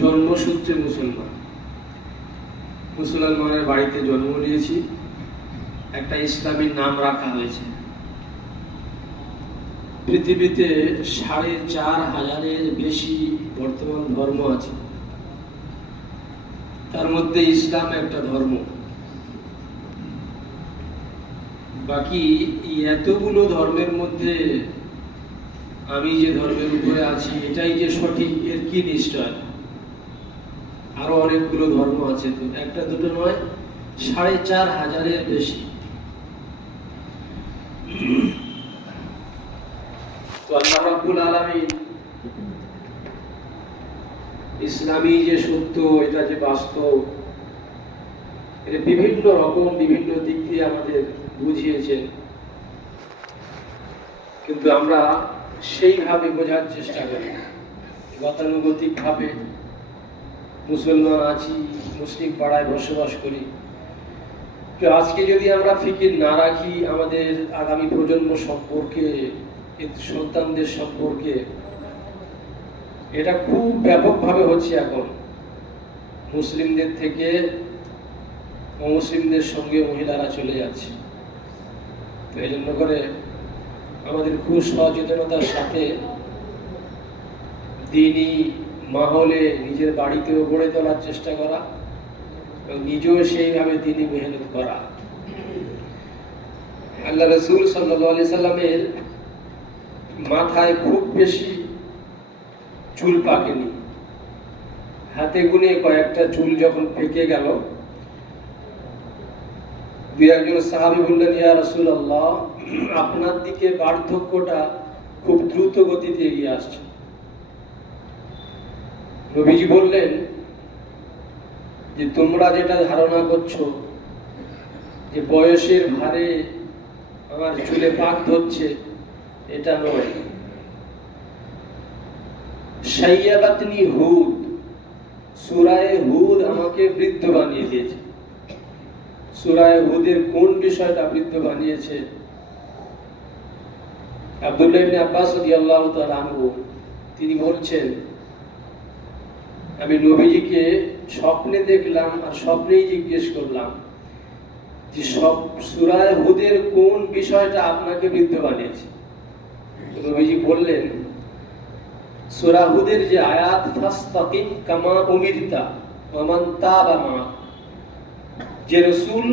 জন্মসূত্রে মুসলমানের বাড়িতে জন্ম নিয়েছি, একটা ইসলামী নাম রাখা হয়েছে। পৃথিবীতে 4,500-এর বেশি বর্তমান ধর্ম আছে, তার মধ্যে ইসলাম একটা ধর্ম। বাকি এতগুলো ধর্মের মধ্যে আমি যে ধর্মের উপরে আছি এটাই যে সঠিক, এর কি নিশ্চয়? আরো অনেকগুলো ধর্ম আছে, তো একটা দুটো নয়, 4,500-এর বেশি। তো আল্লাহ রাব্বুল আলামিন ইসলামী যে সত্য, এটা যে বাস্তব, এটা বিভিন্ন রকম বিভিন্ন দিক দিয়ে আমাদের বুঝিয়েছেন, কিন্তু আমরা সেইভাবে বোঝার চেষ্টা করি। গতানুগতিক ভাবে মুসলমান আছি, মুসলিম পাড়ায় বসবাস করি, তো আজকে যদি আমরা ফিকির না রাখি আমাদের আগামী প্রজন্ম সম্পর্কে, সন্তানদের সম্পর্কে, এটা খুব ব্যাপকভাবে হচ্ছে এখন। মুসলিমদের থেকে অমুসলিমদের সঙ্গে মহিলারা চলে যাচ্ছে। তো এই জন্য করে আমাদের খুব সচেতনতার সাথে দ্বীনি মাহলে নিজের বাড়িতেও গড়ে তোলার চেষ্টা করা এবং নিজেও সেইভাবে দ্বীনি মেহনত করা। আল্লাহ রাসূল সাল্লাল্লাহু আলাইহি সাল্লামের মাথায় খুব বেশি চুল পাকেনি, হাতে গুনে কয়েকটা চুল যখন পেকে গেল, দুই একজন সাহাবী বললেন, ইয়া রাসূলুল্লাহ, আপনার দিকে বার্ধক্যটা খুব দ্রুত গতিতে এগিয়ে আসছে। নবীজি বললেন যে তোমরা যেটা ধারণা করছো যে বয়সের ভারে আমার চুলে পাক ধরছে, এটা নয়। শাইয়াবাতনি হুদ, সূরা হুদ আমাকে বৃদ্ধ বানিয়ে দিয়েছে। সূরা হুদের কোন বিষয়টা বৃদ্ধ বানিয়েছে? আব্দুল্লাহ ইবনে আব্বাস রাদিয়াল্লাহু তাআলা আনহু তিনি বলছেন, আমি নবীজিকে স্বপ্নে দেখলাম আর স্বপ্নেই জিজ্ঞেস করলাম যে সব সূরা হুদের কোন বিষয়টা আপনাকে বৃদ্ধ বানিয়েছে? নবীজি বললেন, সূরা হুদের যে আয়াত, ফাসতাকিম কামা উমিরতা ওয়া মান তাবা মা, যে রাসূল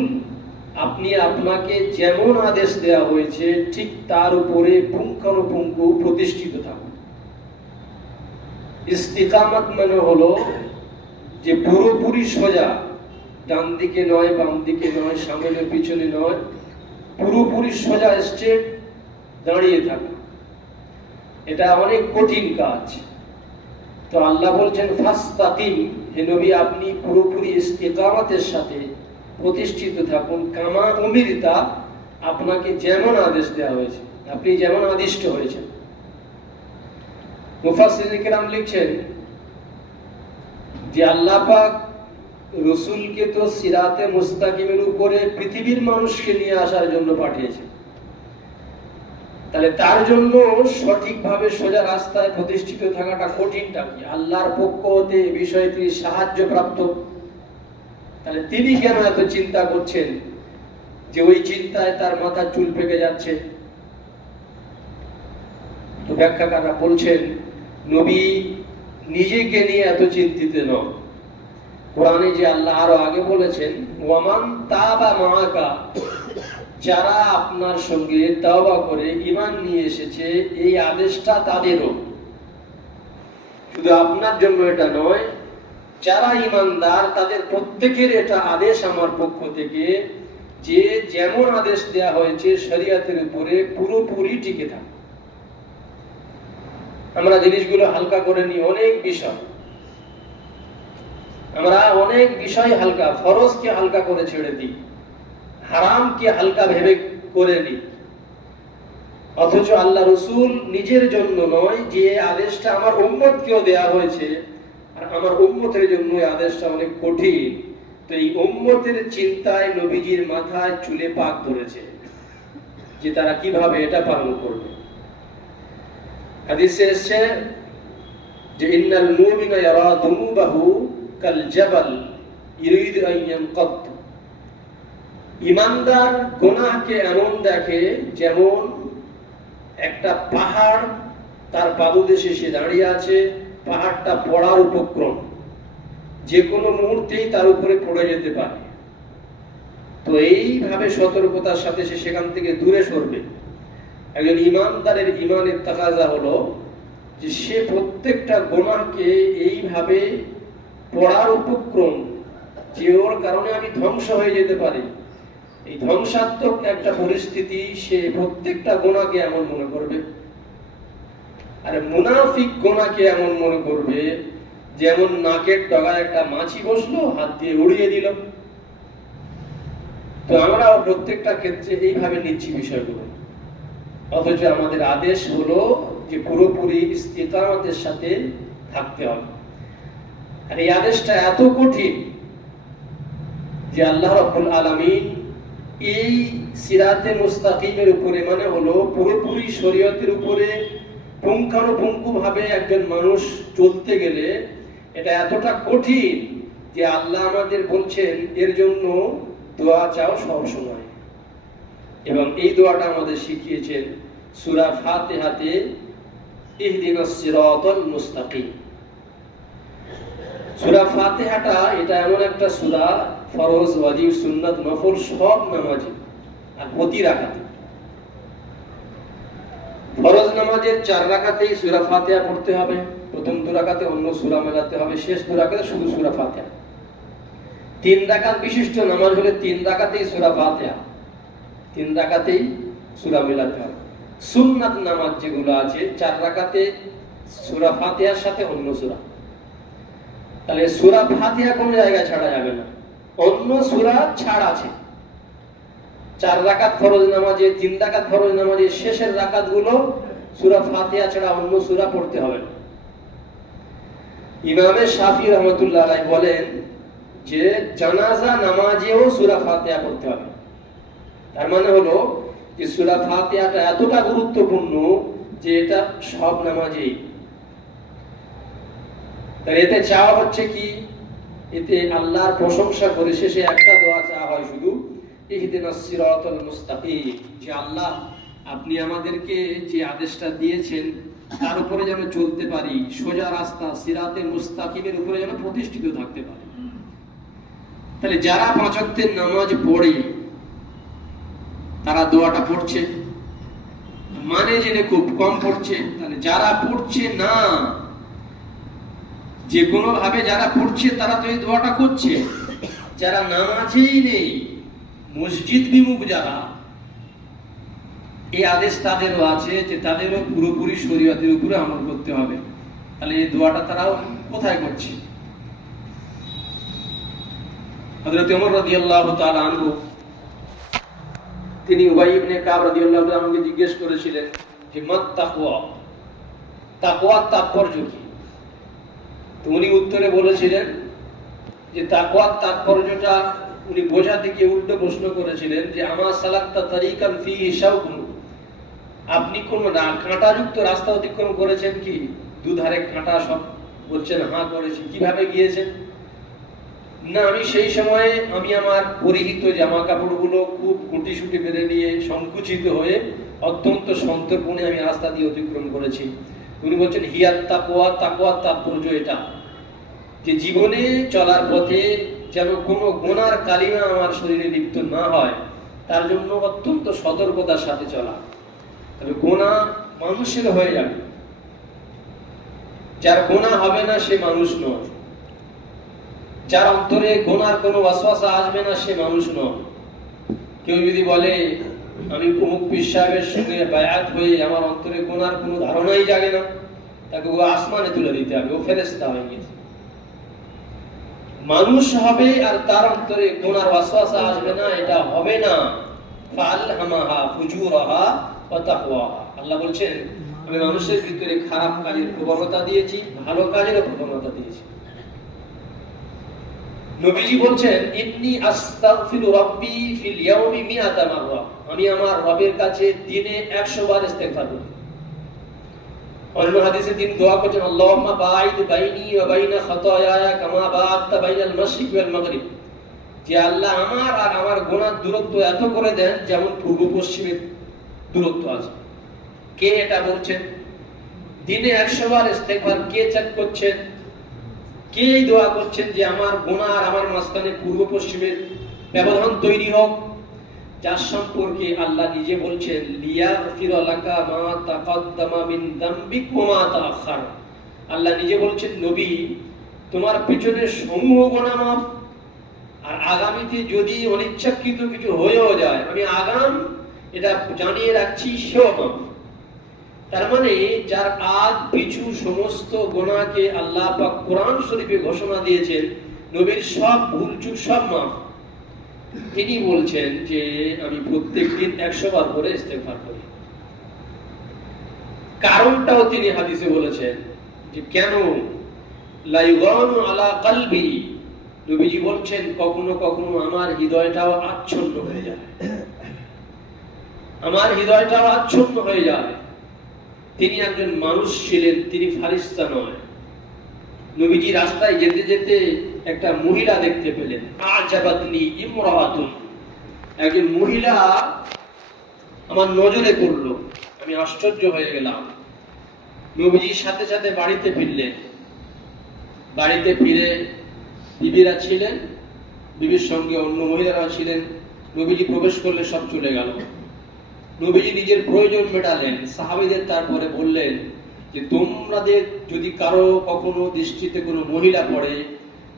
আপনি আপনাকে যেমন আদেশ দেওয়া হয়েছে ঠিক তার উপরে পুঙ্খানুপুঙ্খু প্রতিষ্ঠিত থাকুন। ইস্তিকামত মানে হলো যে পুরোপুরি সোজা, ডান দিকে নয়, বাম দিকে নয়, সামনে পিছনে নয়, পুরোপুরি সোজা স্ট্রেট দাঁড়িয়ে থাকা। এটা অনেক কঠিন কাজ। তো আল্লাহ বলছেন ফাসতাকিম, হে নবী আপনি পুরোপুরি ইস্তিকামতের সাথে প্রতিষ্ঠিত থাকুন, কামা উমিরতা, আপনাকে যেমন আদেশ দেওয়া হয়েছে, আপনি যেমন আদিষ্ট হয়েছেন। মুফাসসিরিন কিরাম লিখছেন যে আল্লাহ পাক রাসূলকে তো সিরাতে মুস্তাকিমের উপরে পৃথিবীর মানুষকে নিয়ে আসার জন্য পাঠিয়েছেন, তাহলে তার জন্য সঠিকভাবে সোজা রাস্তায় প্রতিষ্ঠিত থাকাটা কঠিনটা কি? আল্লাহর পক্ষ হতে বিষয়টি সাহায্য প্রাপ্ত, তাহলে তিনি কেন এত চিন্তা করছেন যে ওই চিন্তায় তার মাথার চুল পেকে যাচ্ছে? তো ব্যাখ্যাকাররা বলছেন, নবী নিজেকে নিয়ে এত চিন্তিত নন। কোরআনে যে আল্লাহ আরো আগে বলেছেন, ওয়ামান তাবা মাআকা, যারা আপনার সঙ্গে তাওবা করে ঈমান নিয়ে এসেছে, এই আদেশটা তাদেরও, শুধু আপনার জন্য এটা নয়, যারা ঈমানদার তাদের প্রত্যেকের এটা আদেশ আমার পক্ষ থেকে যে যেমন আদেশ দেয়া হয়েছে শরীয়তের উপরে পুরোপুরি টিকে থাক। আমরা জিনিসগুলো হালকা করে নিই, অনেক বিষয় আমরা অনেক বিষয় হালকা, ফরজকে হালকা করে ছেড়ে দিই, হারামকে হালকা ভেবে করে নিই। অথচ আল্লাহ রাসূল নিজের জন্য নয়, যে আদেশটা আমার উম্মতকেও দেয়া হয়েছে, আর আমার উম্মতের জন্য এই আদেশটা অনেক কঠিন, তো এই উম্মতের চিন্তায় নবীজির মাথায় চুলে পাক ধরেছে যে তারা কিভাবে এটা পালন করবে। হাদিসে এসেছে যে ইন্নাল মুমিনা ইয়ারা দুনুবাহু কাল জাবাল ইউরিদু আন ইয়ানকাদ। ঈমানদার গুনাহকে এমন দেখে যেমন একটা পাহাড় তার পাদদেশে সে দাঁড়িয়ে আছে, পাহাড়টা পড়ার উপক্রম, যে কোনো মুহূর্তেই তার উপরে পড়ে যেতে পারে। তো এইভাবে সতর্কতার সাথে সে সেখান থেকে দূরে সরবে। একজন ঈমানদারের ঈমানের তাকাজা হলো যে সে প্রত্যেকটা গুনাহকে এইভাবে পড়ার উপক্রম, যে ওর কারণে আমি ধ্বংস হয়ে যেতে পারি, এই ধ্বংসাত্মক একটা পরিস্থিতি, সে প্রত্যেকটা গুনাহকে এমন মনে করবে। আর মুনাফিক গুনাহকে এমন মনে করবে যেমন নাকের ডগায় একটা মাছি বসলো, হাত দিয়ে উড়িয়ে দিল। তো আমরা প্রত্যেকটা ক্ষেত্রে এইভাবে নিচ্ছি বিষয়গুলো, অথচ আমাদের আদেশ হলো যে পুরোপুরি ইস্তিকামতের সাথে থাকতে হবে। আর এই আদেশটা এত কঠিন যে আল্লাহ রাব্বুল আলামিন এই সিরাতে মুস্তাকিমের উপরে, মানে হলো পুরোপুরি শরীয়তের উপরে পুঙ্খানুপুঙ্খভাবে একজন মানুষ চলতে গেলে এটা এতটা কঠিন যে আল্লাহ আমাদের বলছেন এর জন্য দোয়া চাও সব সময়। এবং এই দোয়াটা আমাদের শিখিয়েছেন সূরা ফাতিহাতে, ইহদিনাস সিরাতাল মুস্তাকিম। সূরা ফাতিহাটা এটা এমন একটা সূরা, ফরজ, ওয়াজিব, সুন্নাত, নফল সব নামাজে আর প্রতি রাকাতে। ফরজ নামাজের 4 রাকাতেই সূরা ফাতিহা পড়তে হবে, প্রথম 2 রাকাতে অন্য সূরা মেলাতে হবে, শেষ 2 রাকাতে শুধু সূরা ফাতিহা। 3 রাকাত বিশিষ্ট নামাজ হলে 3 রাকাতেই সূরা ফাতিহা, 3 রাকাতেই সূরা মেলাতে হবে। সুন্নাত নামাজ যেগুলো আছে 4 রাকাতে সূরা ফাতিহার সাথে অন্য সূরা। তাহলে সূরা ফাতিহা কোন জায়গায় ছাড়া যাবে না, অন্য সূরা ছাড় আছে। 4 রাকাত ফরজ নামাজে, 3 রাকাত ফরজ নামাজে শেষের রাকাতগুলো সূরা ফাতিহা ছাড়া অন্য সূরা পড়তে হবে না। ইমামে শাফি রাহমাতুল্লাহ আলাইহি বলেন যে জানাজা নামাজেও সূরা ফাতিহা পড়তে হবে। তার মানে হলো যে সূরা ফাতিহাটা এতটা গুরুত্বপূর্ণ যে এটা সব নামাজেই। তার এতে চাওয়া হচ্ছে কি, এতে আল্লাহর প্রশংসা করে শেষে একটা দোয়া চাওয়া হয় শুধু, ইহদিনাস সিরাতাল মুস্তাকিম, যে আল্লাহ আপনি আমাদেরকে যে আদেশটা দিয়েছেন তার উপরে যেন চলতে পারি, সোজা রাস্তা সিরাতে মুস্তাকিমের উপরে যেন প্রতিষ্ঠিত থাকতে পারি। তাহলে যারা 5 ওয়াক্তের নামাজ পড়ে তারা দোয়াটা পড়ছে, মানে জেনে খুব কম পড়ছে। তাহলে যারা পড়ছে না, যে কোনো ভাবে যারা পড়ছে তারা তো এই দোয়াটা করছে। যারা নামাজেই নেই, মসজিদ বিমুখ যারা, এই আদেশ তাদেরও আছে যে তাদেরও পুরোপুরি শরীয়তের উপরে আমল করতে হবে। তাহলে এই দোয়াটা তারাও কোথায় করছে? হযরত ওমর রাদিয়াল্লাহু তাআলা আনহু, তিনি উবাই ইবনে কাব রাদিয়াল্লাহু তাআলা আনহুকে জিজ্ঞেস করেছিলেন যে মাত তাকওয়া, তাকওয়ার তাৎপর্য কি? তো উনি উত্তরে বলেছিলেন যে তাকওয়ার তাৎপর্যটা উনি বোঝাতে গিয়ে উল্টো প্রশ্ন করেছিলেন যে আমা সালাকতা তারিকান ফিহি শাওকুন, আপনি কোন কাঁটাযুক্ত রাস্তা অতিক্রম করেছেন কি? দুধারে কাঁটা সব, বলছেন হ্যাঁ করেছি। কিভাবে গিয়েছেন? না, আমি সেই সময়ে আমি আমার পরিহিত জামা কাপড়গুলো খুব গুটিসুটি বেঁধে নিয়ে সংকুচিত হয়ে অত্যন্ত সন্তর্পণে আমি রাস্তা দিয়ে অতিক্রম করেছি। উনি বলছেন হিয়াত তাকওয়া, তাকওয়ার তাৎপর্য এটা যে জীবনে চলার পথে যেন কোনো গুনার কালিমা আমার শরীরে লিপ্ত না হয়, তার জন্য অত্যন্ত সতর্কতার সাথে চলা। তবে গুনাহ মানুষের হয়ে যাবে, যার গুনাহ হবে না সে মানুষ নয়, যার অন্তরে গুনার কোনো ওয়াসওয়াসা আসবে না সে মানুষ নয়। কেউ যদি বলে আমি অমুক পীর সাহেবের সঙ্গে বায়াত হয়ে আমার অন্তরে গুনার কোনো ধারণাই জাগে না, তাকে ও আসমানে তুলে দিতে হবে, ও ফেরেশতা হয়ে গেছে। মানুষ হবে আর তার অন্তরে গুনার ওয়াসওয়াসা আসবে না, এটা হবে না। ফাআলহামাহা ফুজুরাহা ওয়া তাকওয়াহা, আল্লাহ বলছেন আমি মানুষের ভিতরে খারাপ কাজের প্রবণতা দিয়েছি, ভালো কাজের প্রবণতা দিয়েছি। নবীজি বলছেন ইন্নী আস্তাগফিরু রাব্বি ফিল ইয়াউমি মিআতা মাররা, আমি আমার রবের কাছে দিনে 100 বার ইস্তেগফার করি। অন্য হাদিসে তিনি দোয়া করছেন, আল্লাহুম্মা বাঈদ বাইনি ওয়া বাইনা খাতায়ায়া কামা বাআদতা বাইনাল মাশরিক ওয়াল মাগরিব, যে আল্লাহ আমার আর আমার গুনার দূরত্ব এত করে দেন যেমন পূর্ব পশ্চিমের দূরত্ব আছে। কে এটা বলছেন? দিনে 100 বার ইস্তেগফার কে চেক করছেন? কে এই দোয়া করছেন যে আমার গুনাহ আর আমার মাঝখানে পূর্ব পশ্চিমের ব্যবধান তৈরি হোক? যার সম্পর্কে আল্লাহ নিজে বলছেন, লিয়াগফিরা লাকা মা তাকাদ্দামা মিন যামবিক ওয়া মা তাআখার। আল্লাহ নিজে বলছেন, নবী তোমার পিছনের সমূহ গুনাহ মাফ, আর আগামীতে যদি অনিচ্ছাকৃত কিছু হয়েও যায় আমি আগাম এটা জানিয়ে রাখছি, সেও মাফ। তার মানে যার আগ পিছু সমস্ত গুনাহকে আল্লাহ পাক কোরআন শরীফে ঘোষণা দিয়েছেন, নবীর সব ভুলচুক সব মাফ। তিনি বলছেন যে আমি প্রত্যেকদিন 100 বার করে ইস্তেগফার করি। কারণটাও তিনি হাদিসে বলেছেন যে কেন, লা ইউগানু আলা কলবি, নবীজি বলছেন কখনো কখনো আমার হৃদয়টাও আচ্ছন্ন হয়ে যায়, আমার হৃদয়টাও আচ্ছন্ন হয়ে যায়। তিনি একজন মানুষ ছিলেন, তিনি ফারিস্তা নয়। নবীজি রাস্তায় যেতে যেতে একটা মহিলা দেখতে পেলেন, আজাবাতনি ইমরাতুন, একজন মহিলা আমার নজরে পড়লো, আমি আশ্চর্য হয়ে গেলাম। নবীজির সাথে সাথে বাড়িতে ফিরলেন। বাড়িতে ফিরে বিবিরা ছিলেন, বিবির সঙ্গে অন্য মহিলারা ছিলেন। নবীজি প্রবেশ করলে সব চলে গেল। নবীজি নিজের প্রয়োজন মেটালেন, সাহাবীদের তারপরে বললেন যে তোমাদের যদি কারো কখনো দৃষ্টিতে কোনো মহিলা পড়ে,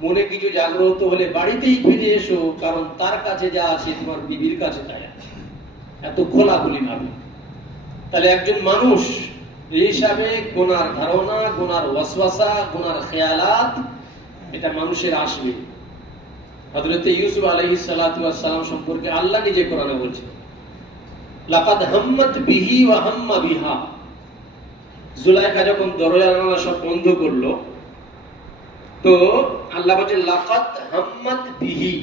মনে কিছু জাগ্রত হলে বাড়িতেই ফিরে এসো, কারণ তার কাছে যা আছে তোমার বিবির কাছে তাই আছে। এত খোলাখুলি ভাবে। তাহলে একজন মানুষ এই হিসাবে গুনার ধারণা, গুনার ওয়াসওয়াসা, গুনার খেয়ালাত এটা মানুষের আসবে। হযরত ইউসুফ আলাইহিস সালাতু ওয়াস সালাম সম্পর্কে আল্লাহ নিজে কোরআনে বলছেন, লাকাদ হাম্মাত বিহি ওয়া হাম্মা বিহা। জুলাইখা যখন দরজা সব বন্ধ করলো, তো আল্লাহ বলেন লাকাদ হাম্মাত বিহি,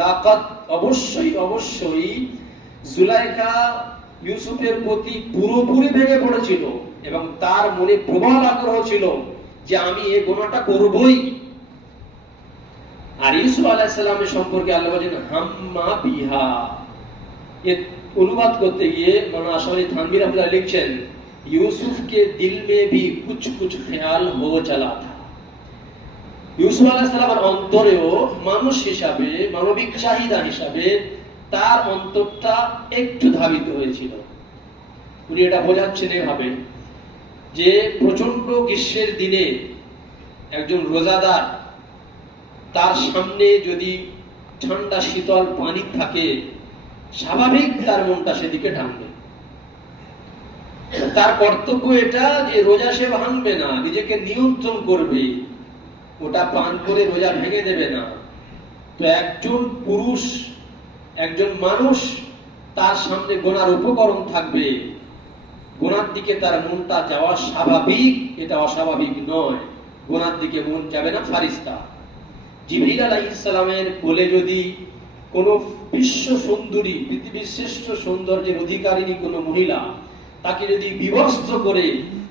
লাকাদ অবশ্যই অবশ্যই জুলাইখা ইউসুফের প্রতি পুরোপুরি ভেঙে পড়েছিল এবং তার মনে প্রবল আগ্রহ ছিল যে আমি এই গুনাহটা করবই। আর ইউসুফ আলাইহিস সালামের সম্পর্কে আল্লাহ বলেন হাম্মা বিহা। এর অনুবাদ করতে গিয়ে মাওলানা আশরাফ থানভী রাহমাতুল্লাহ লিখছেন, यूसुफ के दिल में भी कुछ कुछ ख्याल हो चला था। ইউসুফ আলাইহিস সালামের অন্তরেও মানুষ হিসাবে, মানবিক চাহিদা হিসাবে তার অন্তরটা একটু ধাবিত হয়েছিল। উনি এটা বোঝাচ্ছেন এভাবে যে প্রচন্ড গ্রীষ্মের দিনে একজন রোজাদার, তার সামনে যদি ঠান্ডা শীতল পানি থাকে, স্বাভাবিক তার মনটা সেদিকে টানবে। তার কর্তব্য এটা যে রোজা সে ভাঙবে না, নিজেকে নিয়ন্ত্রণ করবে, ওটা পান করে রোজা ভেঙে দেবে না। তো একজন পুরুষ, একজন মানুষ, তার সামনে গুনার উপকরণ থাকবে, গুনার দিকে তার মনটা যাওয়া স্বাভাবিক, এটা অস্বাভাবিক নয়। গুনার দিকে মন যাবে না ফারিস্তা। জিবরিল আলাইহিস সালামের কোলে যদি কোনো বিশ্ব সুন্দরী, পৃথিবীর শ্রেষ্ঠ সৌন্দর্যের অধিকারিণী কোনো মহিলা, তাকে যদি বিবস্ত্র করে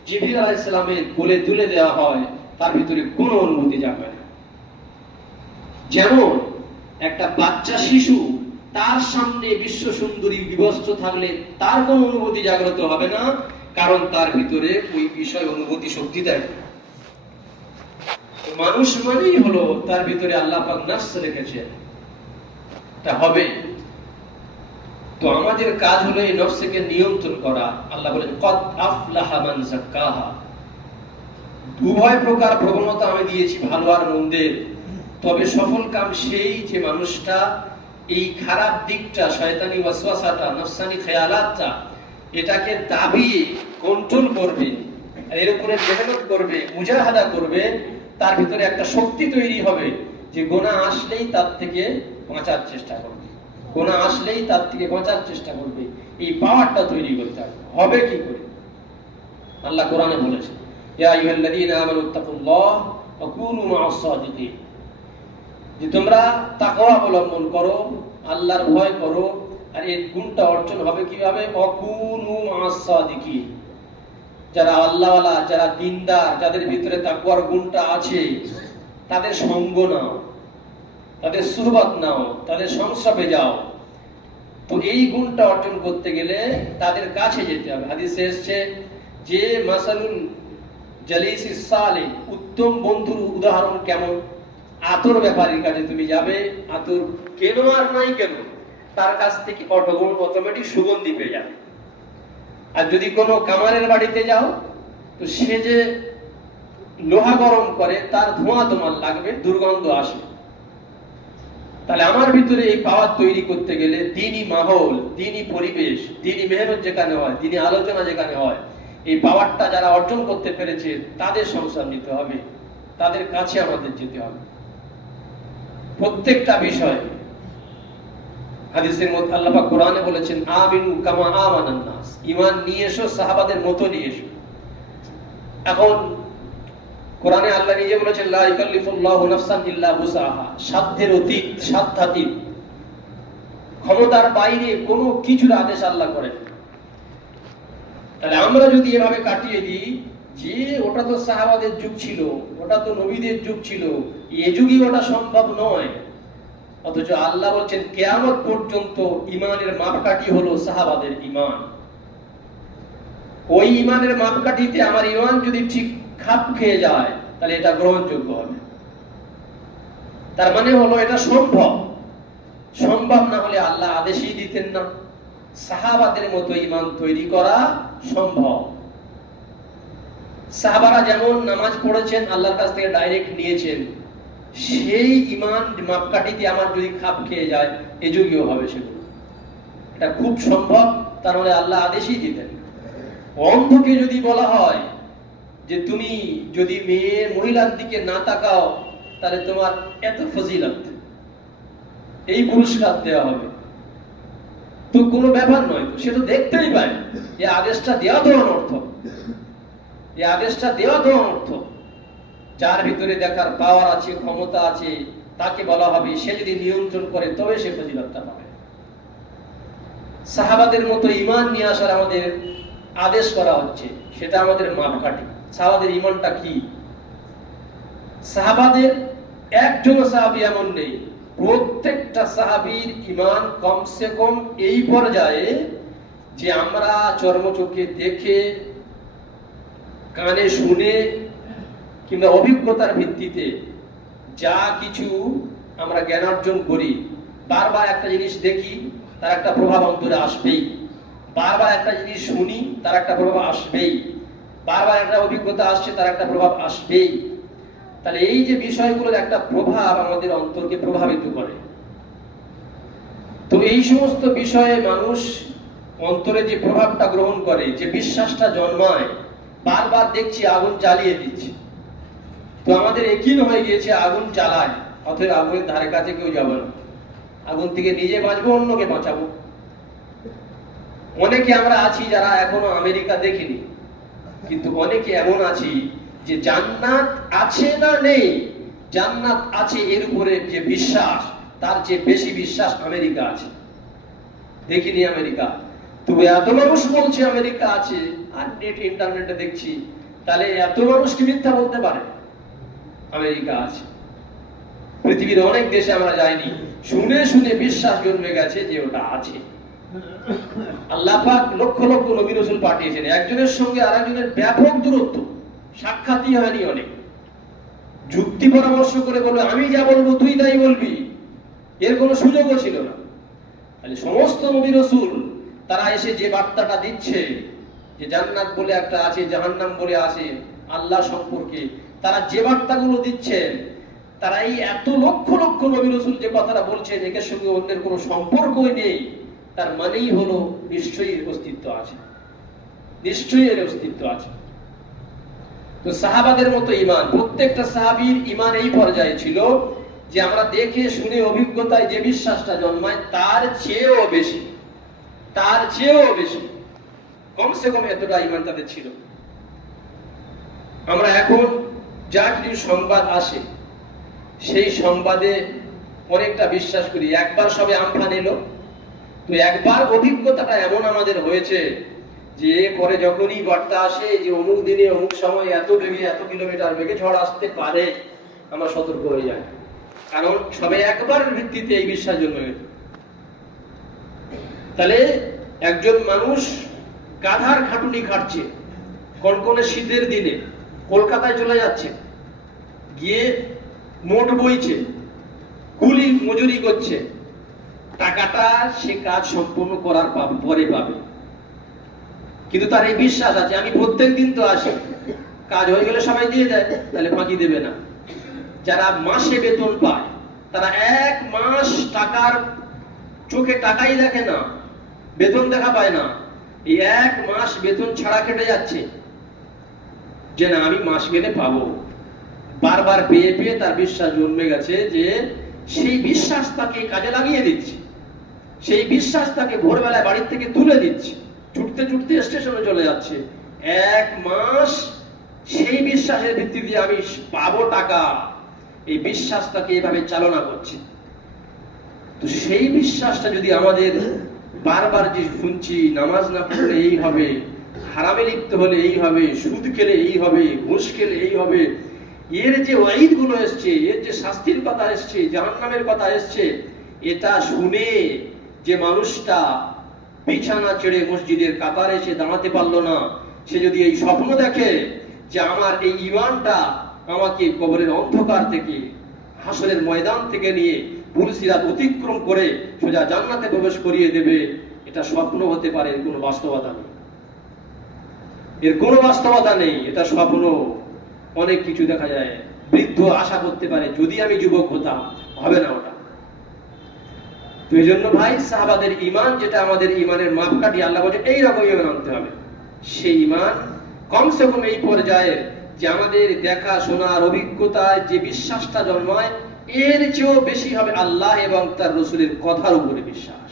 জিবরিল আলাইহিস সালামের কোলে তুলে দেওয়া হয়, তার ভিতরে কোনো অনুভূতি যাবে না। যেমন একটা বাচ্চা শিশু, তার সামনে বিশ্ব সুন্দরী বিবস্ত্র থাকলে তার কোনো অনুভূতি জাগ্রত হবে না, কারণ তার ভিতরে ওই বিষয় অনুভূতি শক্তি দেয়। মানুষ মানেই হলো তার ভিতরে আল্লাহ পাক নফস রেখেছেন, তা হবে। তো আমাদের কাজ হলো এই নফসকে নিয়ন্ত্রণ করা। আল্লাহ বলেন কদ আফলাহা মান যাক্কাহা। উভয় প্রকার প্রবণতা আমি দিয়েছি, ভালো আর মন্দের, তবে সফল কাম সেই যে মানুষটা এই খারাপ দিকটা, শয়তানি ওয়াসওয়াসাটা, নফসানি খেয়ালাতটা, এটাকে দাবিয়ে কন্ট্রোল করবে, এর উপরে মেহনত করবে, মুজাহাদা করবে। তার ভিতরে একটা শক্তি তৈরি হবে যে গুনাহ আসলেই তার থেকে বাঁচার চেষ্টা করবে, গুনাহ আসলেই তার থেকে বাঁচার চেষ্টা করবে। এই পাওয়ারটা তৈরি করতে হবে। হবে কি করে? আল্লাহ কোরআনে বলেছেন, ইয়া আইয়ুহাল্লাযীনা আমানুত্তাকুল্লাহ ওয়া কুনু মা'আস সাদিকিন, যে তোমরা তাকওয়া অবলম্বন করো, আল্লাহর ভয় করো। আর এই গুণটা অর্জন হবে কিভাবে? ওয়া কুনু মা'আস সাদিকিন, যারা আল্লাহওয়ালা, যারা দিনদার, যাদের ভিতরে তাকওয়ার গুণটা আছে, তাদের সঙ্গ নাও, তাদের সুহবত নাও, তাদের সংস্রবে যাও। তো এই গুণটা অর্জন করতে গেলে তাদের কাছে যেতে হবে। হাদিসে এসেছে যে মাসালুল জালিসিস সালিহ, উত্তম বন্ধুর উদাহরণ কেমন? আতর ব্যাপারীর কাছে তুমি যাবে, আতর কেন আর নাই কেন, তার কাছ থেকে অটোমেটিক সুগন্ধি পেয়ে যাবে। আর যদি কোনো কামারের বাড়িতে যাও, তো সে যে লোহা গরম করে, তার ধোঁয়া তোমার লাগবে, দুর্গন্ধ আসে। তাহলে আমার ভিতরে এই পাওয়ার তৈরি করতে গেলে দিনই মাহৌল, দিনই পরিবেশ, দিনই মেহনত যেখানে হয়, দিনই আলোচনা যেখানে হয়, এই পাওয়ারটা যারা অর্জন করতে পেরেছে তাদের সংসার নিতে হবে, তাদের কাছে আমাদের যেতে হবে প্রত্যেকটা বিষয়। হাদিসের মধ্যে আল্লাহ পাক কোরআনে বলেছেন, আমিনু কামা আমানান নাস, ঈমান নিয়ে এসো সাহাবাদের মতো নিয়ে এসো। এখন কোরআনে আল্লাহ নিজে বলেছেন, লা ইকাল্লিফুল্লাহু নাফসান ইল্লা বুসাহা, সাধ্যের অতীত, সাধ্যাতীত, ক্ষমতার বাইরে কোনো কিছুর আদেশ আল্লাহ করেন। তাহলে আমরা যদি এভাবে কাটিয়ে দিই যে ওটা তো সাহাবাদের যুগ ছিল, ওটা তো নবীদের যুগ ছিল, এ যুগই ওটা সম্ভব নয়, অথচ আল্লাহ বলছেন কিয়ামত পর্যন্ত ঈমানের মাপকাঠি হলো সাহাবাদের ঈমান। ওই ঈমানের মাপকাঠিতে আমার ঈমান যদি ঠিক খাপ খেয়ে যায়, তাহলে এটা গ্রহণযোগ্য হবে। তার মানে হলো এটা সম্ভব। সম্ভব না হলে আল্লাহ আদেশই দিতেন না। সাহাবাদের মতো ঈমান তৈরি করা সম্ভব। সাহাবারা যেমন নামাজ পড়েছেন, আল্লাহর কাছ থেকে ডাইরেক্ট নিয়েছেন, সেই ঈমান মাপকাঠিতে আমার যদি খাপ খেয়ে যায়, এ যুগীয় হবে সেগুলো। এটা খুব সম্ভব, তার মানে আল্লাহ আদেশই দিতেন। অন্ধকে যদি বলা হয় যে তুমি যদি মহিলার দিকে না তাকাও, তাহলে তোমার এত ফজিলত, এই পুরস্কার দেওয়া হবে, তো কোনো ব্যাপার নয়, সে তো দেখতেই পায়। এই আদেশটা দেওয়া তো অনর্থক, এই আদেশটা দেওয়া তো অনর্থক। যার ভিতরে দেখার পাওয়ার আছে, ক্ষমতা আছে, তাকে বলা হবে, সে যদি নিয়ন্ত্রণ করে তবে সে ফজিলতটা পাবে। সাহাবাদের মতো ঈমান নিয়ে আসার আমাদের আদেশ করা হচ্ছে, সেটা আমাদের মাপকাঠি। সাহাবাদের ঈমানটা কি? সাহাবাদের একজন সাহাবী এমন নেই, প্রত্যেকটা সাহাবীর ঈমান কমসে কম এই পর্যায়ে যে আমরা চর্মচোখে দেখে, কানে শুনে, কিংবা অভিজ্ঞতার ভিত্তিতে যা কিছু আমরা জ্ঞান অর্জন করি, বারবার একটা জিনিস দেখি, তার একটা প্রভাব অন্তরে আসবেই। বারবার একটা জিনিস শুনি, তার একটা প্রভাব আসবেই। বারবার একটা অভিজ্ঞতা আসছে, তার একটা প্রভাব আসবেই। তাহলে এই যে বিষয়গুলোর একটা প্রভাব আমাদের অন্তরকে প্রভাবিত করে। তো এই সমস্ত বিষয়ে মানুষ অন্তরে যে প্রভাবটা গ্রহণ করে, যে বিশ্বাসটা জন্মায়, বারবার দেখছি আগুন জ্বালিয়ে দিচ্ছে, তো আমাদের একই হয়ে গিয়েছে আগুন জ্বালায়, অথবা আগুনের ধারে কাছে কেউ যাবে না। আগুন থেকে নিজে বাঁচবো, অন্যকে বাঁচাবো। অনেকে আমরা আছি যারা এখনো আমেরিকা দেখিনি, কিন্তু অনেকে এমন আছি যে জান্নাত আছে না নেই, জান্নাত আছে এর উপরে যে বিশ্বাস, তার চেয়ে বেশি বিশ্বাস আমেরিকা আছে। দেখিনি আমেরিকা, তবে এত মানুষ বলছে আমেরিকা আছে, আর নেট ইন্টারনেটে দেখছি, তাহলে এত মানুষ কি মিথ্যা বলতে পারে? আমেরিকা আছে। পৃথিবীর অনেক দেশে আমরা যাইনি, শুনে শুনে বিশ্বাস জন্মে গেছে যে ওটা আছে। আল্লাহ পাক লক্ষ লক্ষ নবী রাসূল পাঠিয়েছেন, একজনের সঙ্গে আরেকজনের ব্যাপক দূরত্ব, সাক্ষাৎই হয়নি অনেক। যুক্তি পরামর্শ করে বলবে আমি যা বলবো তুই তাই বলবি, এর কোনো সুযোগও ছিল না। তাহলে সমস্ত নবী রাসূল তারা এসে যে বার্তাটা দিচ্ছে যে জান্নাত বলে একটা আছে, জাহান্নাম বলে আছে, আল্লাহ সম্পর্কে তারা যে বার্তাগুলো দিচ্ছেন, তারা এই এত লক্ষ লক্ষ নবী রাসূল যে কথাটা বলছেন, এর সঙ্গে অন্যের কোনো সম্পর্কই নেই, তার মানেই হলো নিশ্চয়ই এর অস্তিত্ব আছে, নিশ্চয়ই এর অস্তিত্ব আছে। তো সাহাবাদের মতো ঈমান, প্রত্যেকটা সাহাবীর ঈমান এই পর্যায়ে ছিল যে আমরা দেখে শুনে অভিজ্ঞতায় যে বিশ্বাসটা জন্মায়, তার চেয়েও বেশি, তার চেয়েও বেশি, কমসে কম এতটা ঈমান তাদের ছিল। আমরা এখন যা কিছু সংবাদ আসে, সেই সংবাদে অনেকটা বিশ্বাস করি। একবার সবে আমফান এলো, তো একবার অভিজ্ঞতাটা এমন আমাদের হয়েছে যে পরে যখনই বার্তা আসে যে অমুক দিনে অমুক সময় এত বেগে এত কিলোমিটার বেগে ঝড় আসতে পারে, আমরা সতর্ক হয়ে যাই। কারণ সবাই একবার ভিত্তিতে এই বিশ্বাস জন্মে গেছে। তাহলে একজন মানুষ গাধার খাটুনি খাটছে, কনকনে শীতের দিনে কলকাতায় চলে যাচ্ছে, গিয়ে মোট বইছে, কুলি মজুরি করছে, টাকাটা সে কাজ সম্পূর্ণ করার পরে পাবে। কিন্তু তার এই বিশ্বাস আছে আমি প্রত্যেক দিন তো আসি, কাজ হয়ে গেলে সবাই দিয়ে দেয়, তাহলে ফাঁকি দেবে না। যারা মাসে বেতন পায় তারা এক মাস টাকার চোখে টাকাই দেখে না, বেতন দেখা পায় না, এই এক মাস বেতন ছাড়া কেটে যাচ্ছে যে না আমি মাস গেলে পাবো। বারবার পেয়ে পেয়ে তার বিশ্বাস জন্মে গেছে যে সেই বিশ্বাস তাকে কাজে লাগিয়ে দিচ্ছে, সেই বিশ্বাস তাকে ভোরবেলায় বাড়ির থেকে তুলে দিচ্ছে, ছুটতে ছুটতে স্টেশনে চলে যাচ্ছে। এক মাস সেই বিশ্বাসের ভিত্তিতে আমি পাবো টাকা, এই বিশ্বাস তাকে এভাবে চালনা করছে। তো সেই বিশ্বাসটা যদি আমাদের বারবার যে শুনছি নামাজ না পড়লে এই হবে, হারামে লিপ্ত হলে এই হবে, সুদ খেলে এই হবে, ঘুষ খেলে এই হবে, এর যে ওয়াইদ গুলো এসছে, এর যে শাস্তির কথা এসছে, জাহান্নামের কথা এসছে, এটা শুনে যে মানুষটা বিছানা ছেড়ে মসজিদের কাতারে এসে দাঁড়াতে পারলো না, সে যদি এই স্বপ্ন দেখে যে আমার এই ঈমানটা আমাকে কবরের অন্ধকার থেকে, হাসরের ময়দান থেকে নিয়ে পুলসিরাত অতিক্রম করে সোজা জান্নাতে প্রবেশ করিয়ে দেবে, এটা স্বপ্ন হতে পারে, এর কোনো বাস্তবতা নেই, এর কোনো বাস্তবতা নেই, এটা স্বপ্ন। অনেক কিছু দেখা যায়, বৃদ্ধ আশা করতে পারে যদি আমি যুবক হতাম, হবে না ওটা। তো এই জন্য ভাই সাহাবাদের ঈমান যেটা আমাদের ঈমানের মাপকাঠি, আল্লাহ বলে এইরকম ঈমান আনতে হবে। সেই ঈমান কমসে কম এই পর্যায়ে যে আমাদের দেখা শোনার অভিজ্ঞতায় যে বিশ্বাসটা জন্মায়, এর চেয়েও বেশি হবে আল্লাহ এবং তার রসুলের কথার উপরে বিশ্বাস,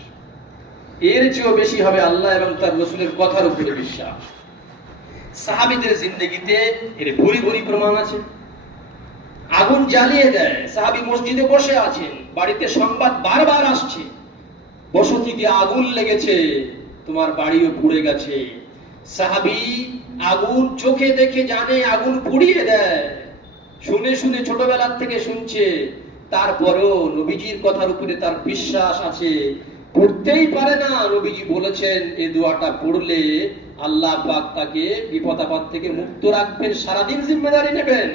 এর চেয়েও বেশি হবে আল্লাহ এবং তার রসুলের কথার উপরে বিশ্বাস। সাহাবীদের জিন্দেগিতে এর ভরি ভরি প্রমাণ আছে। আগুন জ্বালিয়ে দেয়, সাহাবী মসজিদে বসে আছেন, বাড়িতে সংবাদ বারবার আসছে বসতিতে আগুন লেগেছে, তোমার বাড়িও পুড়ে গেছে। সাহাবী আগুন চোখে দেখে জানে আগুন পুড়িয়ে দেয়, শুনে শুনে ছোটবেলার থেকে শুনছে, তারপরেও নবীজির কথার উপরে তার বিশ্বাস আছে, পড়তেই পারে না। নবীজি বলেছেন এই দোয়াটা পড়লে আল্লাহ পাক তাকে বিপদ আপদ থেকে মুক্ত রাখবেন, সারাদিন জিম্মেদারি নেবেন।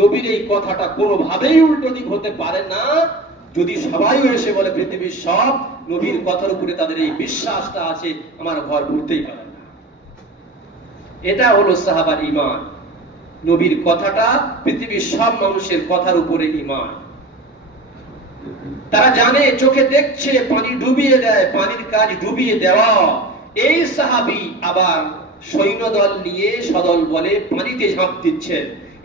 নবীর এই কথাটা কোনোভাবেই উল্টো দিক হতে পারে না। যদি সবাই এসে বলে পৃথিবীর সব নবীর কথার উপরে তাদের এই বিশ্বাসটা আছে, আমার ঘর পড়তেই পারে না। এটা হলো সাহাবার ঈমান। নবীর কথাটা পৃথিবীর সব মানুষের কথার উপরে ঈমান। তারা জানে, চোখে দেখছে, পানি ডুবিয়ে দেয়, পানির কাজ ডুবিয়ে দেওয়া। এই সাহাবী আবার সৈন্যদল নিয়ে সদল বলে পানিতে ঝাঁপ দিচ্ছে,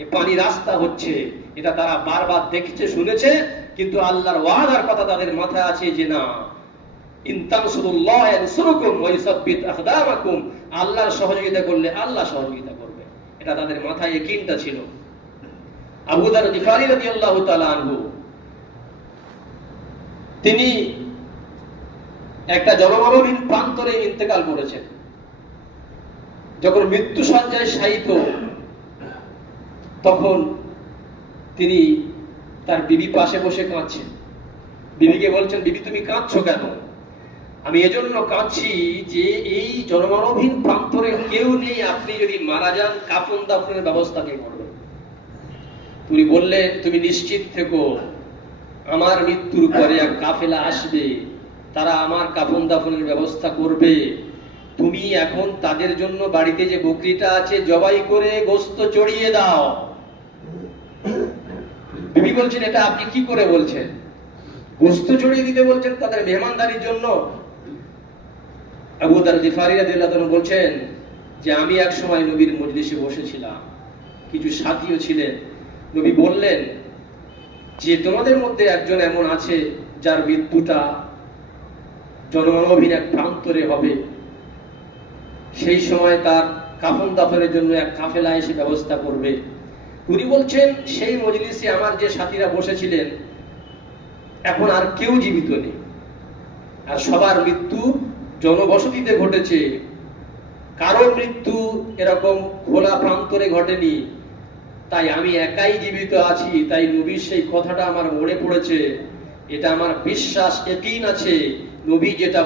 এই পানি রাস্তা হচ্ছে, এটা তারা বারবার দেখেছে শুনেছে। কিন্তু আল্লাহর ওয়াদার কথা তাদের মাথায় আছে যে না, ইন তানসুরুল্লাহ ইয়ানসুরকুম ওয়া ইউসাব্বিত আকদামাকুম, আল্লাহর সহযোগিতা করলে আল্লাহ সহযোগিতা করবে, এটা তাদের মাথায় ইয়াকিনটা ছিল। আবু যার গিফারী রাদিয়াল্লাহু তাআলা আনহু, তিনি একটা জনমানবহীন প্রান্তরে ইন্তেকাল করেছেন। যখন মৃত্যু শয্যায় শায়িত, তখন তিনি তার বিবি পাশে বসে কাঁদছেন। বিবিকে বলছেন, বিবি তুমি কাঁদছো কেন? আমি এজন্য কাঁদছি যে এই জনমানবহীন প্রান্তরে কেউ নেই, আপনি যদি মারা যান কাফন দাফনের ব্যবস্থা কে করবে? তিনি বললেন, তুমি নিশ্চিত থেকো, আমার মৃত্যুর পরে এক কাফেলা আসবে, তারা আমার কাফন দাফনের ব্যবস্থা করবে। তুমি এখন তাদের জন্য বাড়িতে যে বকরিটা আছে জবাই করে গোশত চড়িয়ে দাও। বিবি বলছেন, এটা আপনি কি করে বলছেন? গোশত চড়িয়ে দিতে বলছেন তাদের মেহমানদারির জন্য? আবু যার গিফারী রাদিয়াল্লাহু তাআলা বলছেন যে আমি এক সময় নবীর মজলিসে বসেছিলাম, কিছু সাথীও ছিলেন। নবী বললেন যে তোমাদের মধ্যে একজন এমন আছে যার মৃত্যুটা জনমানবহীন এক প্রান্তরে হবে, সেই সময় তার কাফন দাফনের জন্য এক কাফেলা এসে ব্যবস্থা করবে। উনি বলছেন, সেই মজলিসে আমার যে সাথীরা বসেছিলেন এখন আর কেউ জীবিত নেই, আর সবার মৃত্যু জনবসতিতে ঘটেছে, কারো মৃত্যু এরকম খোলা প্রান্তরে ঘটেনি, তাই আমি একাই জীবিত আছি, তাই নবীর সেই কথাটা আমার মনে পড়েছে। এটা আমার বিশ্বাস, ইয়াকিন আছে, নবী যেটা